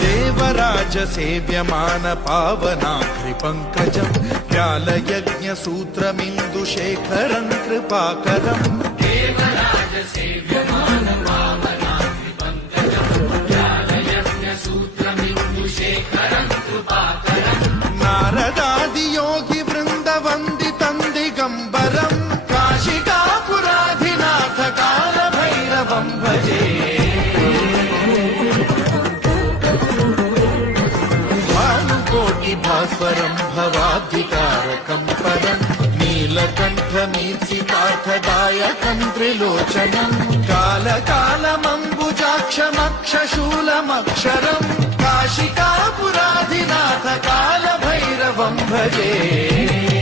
देवराज सेव्यमान पावनाग्रिपङ्कजं व्यालयज्ञसूत्रमिन्दुशेखरं कृपाकरं देवराज सेव्यमान पावनाग्रिपङ्कजं व्यालयज्ञसूत्रमिन्दुशेखरं कृपाकरं नारदादियोगि वृन्दवन्दितं दिगम्बरं काशिकापुराधिनाथ कालभैरवं भजे भास्वरं भवाद्दितारकं परं नीलकण्ठमीर्तितार्थदायकं त्रिलोचनं कालकालमम्बुजाक्षमक्षशूलमक्षरं काशिकापुराधिनाथ कालभैरवं भजे।